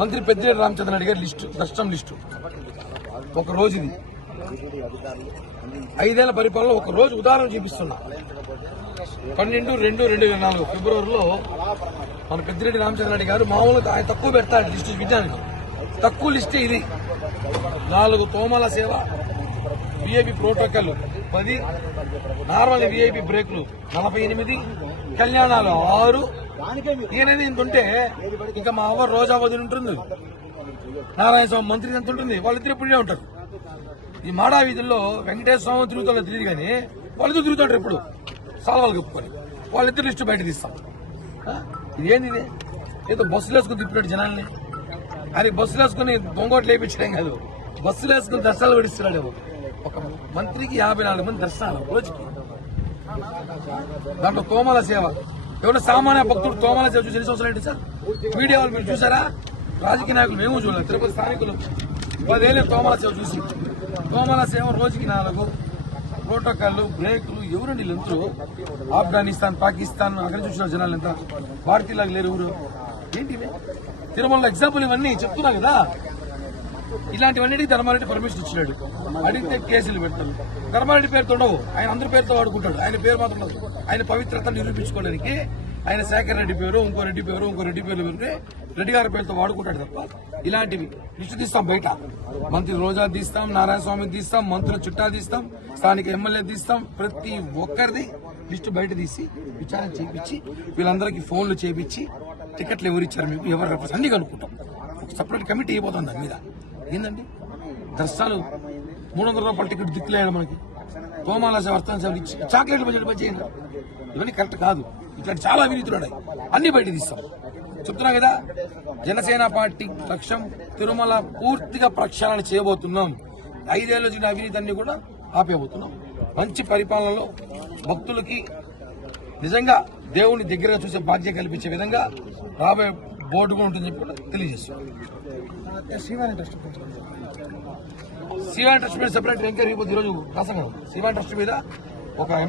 మంత్రి పెద్దిరెడ్డి రామచంద్రరెడ్డి గారి లిస్టు దర్శనం లిస్టు ఒక రోజుది 5 ఏళ్ల పరిపాలనలో ఒక రోజు ఉదాహరణ చూపిస్తున్నా. 12/2/2024 ఫిబ్రవరిలో మన పెద్దిరెడ్డి రామచంద్రరెడ్డి గారు మామూలుగా ఆయన తక్కువ పెడతాడు లిస్టు విజ్ఞానికి. తక్కువ లిస్టే ఇది. 4 తోమల సేవ, విఐపి ప్రోటోకాల్ 10, నార్మల్ విఐపి బ్రేక్లు 48, కళ్యాణాలు 6. ఈయనది ఇంత ఉంటే ఇంకా మా అవ్వ రోజా వదిలి ఉంటుంది, నారాయణ స్వామి మంత్రి ఎంత ఉంటుంది, వాళ్ళిద్దరు ఇప్పుడే ఉంటారు. ఈ మాడా వీధుల్లో వెంకటేశ్వర స్వామి తిరుగుతారో తెలియదు కానీ వాళ్ళిద్దరు తిరుగుతాడు ఎప్పుడు సాల్వాలు కప్పుకొని. వాళ్ళిద్దరు లిస్టు బయట తీస్తాం. ఇదేంది ఇది? ఏదో బస్సులు వేసుకుని తిప్పినట్టు జనాల్ని. ఆయన బస్సులు వేసుకుని దొంగోట్లు వేయించడం కాదు, బస్సులు వేసుకుని దర్శనాలు పడిస్తున్నాడు. ఒక మంత్రికి 54 మంది దర్శనాలు రోజుకి. దాంట్లో తోమల సేవ. ఎవరైనా సామాన్య భక్తుడు తోమల సేవ చూసి ఎన్ని సంవత్సరాలు ఏంటి సార్? మీడియా వాళ్ళు మీరు చూసారా? రాజకీయ నాయకులు మేము చూడలేదు. తిరుపతి స్థానికులు 10 ఏళ్ళు తోమల సేవ చూసి. తోమల సేవ రోజుకి 4 ప్రోటోకాల్ బ్రేకులు. ఎవరండి వీళ్ళందరూ? ఆఫ్ఘనిస్తాన్, పాకిస్తాన్ అక్కడ చూసిన జనాలు ఎంత భారతీయులాగా లేరు ఎవరు? ఏంటి తిరుమలలో ఎగ్జాంపుల్ ఇవన్నీ చెప్తున్నా కదా. ఇలాంటివన్నిటికీ ధర్మారెడ్డి పర్మిషన్ ఇచ్చినాడు. అడిగితే కేసులు పెడతాడు. ధర్మారెడ్డి పేరుతో ఉండవు, ఆయన అందరి పేరుతో వాడుకుంటాడు. ఆయన పేరు మాత్రం ఉండదు. ఆయన పవిత్రత నిరూపించుకోవడానికి ఆయన శేఖర్ రెడ్డి పేరు, ఇంకో రెడ్డి పేరు పెడితే రెడ్డి గారి పేరుతో వాడుకుంటాడు తప్ప ఇలాంటివి లిస్టు తీస్తాం బయట. మంత్రి రోజా తీస్తాం, నారాయణ స్వామికి తీస్తాం, మంత్రుల చుట్టా తీస్తాం, స్థానిక ఎమ్మెల్యే తీస్తాం. ప్రతి ఒక్కరిది లిస్టు బయట తీసి విచారణ చేయించి వీళ్ళందరికీ ఫోన్లు చేయించి టికెట్లు ఎవరు ఇచ్చారు మీకు, ఎవరు రెఫరెన్స్ అన్ని కనుక్కుంటాం. ఒక సపరేట్ కమిటీ అయిపోతుంది దాని మీద. ఏందండి దర్శనాలు 300 రూపాయల టికెట్ దిక్కులేయడం మనకి. తోమాల వర్తన సేవలు ఇచ్చి చాక్లెట్లు బడ్జెట్ చేయండి. ఇవన్నీ కరెక్ట్ కాదు. ఇట్లాంటి చాలా అవినీతులు ఉన్నాయి. అన్ని బయట తీస్తాం. చెప్తున్నా కదా, జనసేన పార్టీ లక్ష్యం తిరుమల పూర్తిగా ప్రక్షాళన చేయబోతున్నాం. 5 ఏళ్ళ వచ్చిన అవినీతి అన్ని కూడా ఆపేయబోతున్నాం. మంచి పరిపాలనలో భక్తులకి నిజంగా దేవుని దగ్గరగా చూసే బాధ్యత కల్పించే విధంగా రాబోయే బోర్డు కూడా ఉంటుందని చెప్పి తెలియజేస్తున్నాం. శ్రీవాణి ట్రస్ట్ మీద సెపరేట్ ఎంక్వైరీ ఈరోజు రాసాం కదా. శ్రీవాణి ట్రస్ట్ మీద ఒక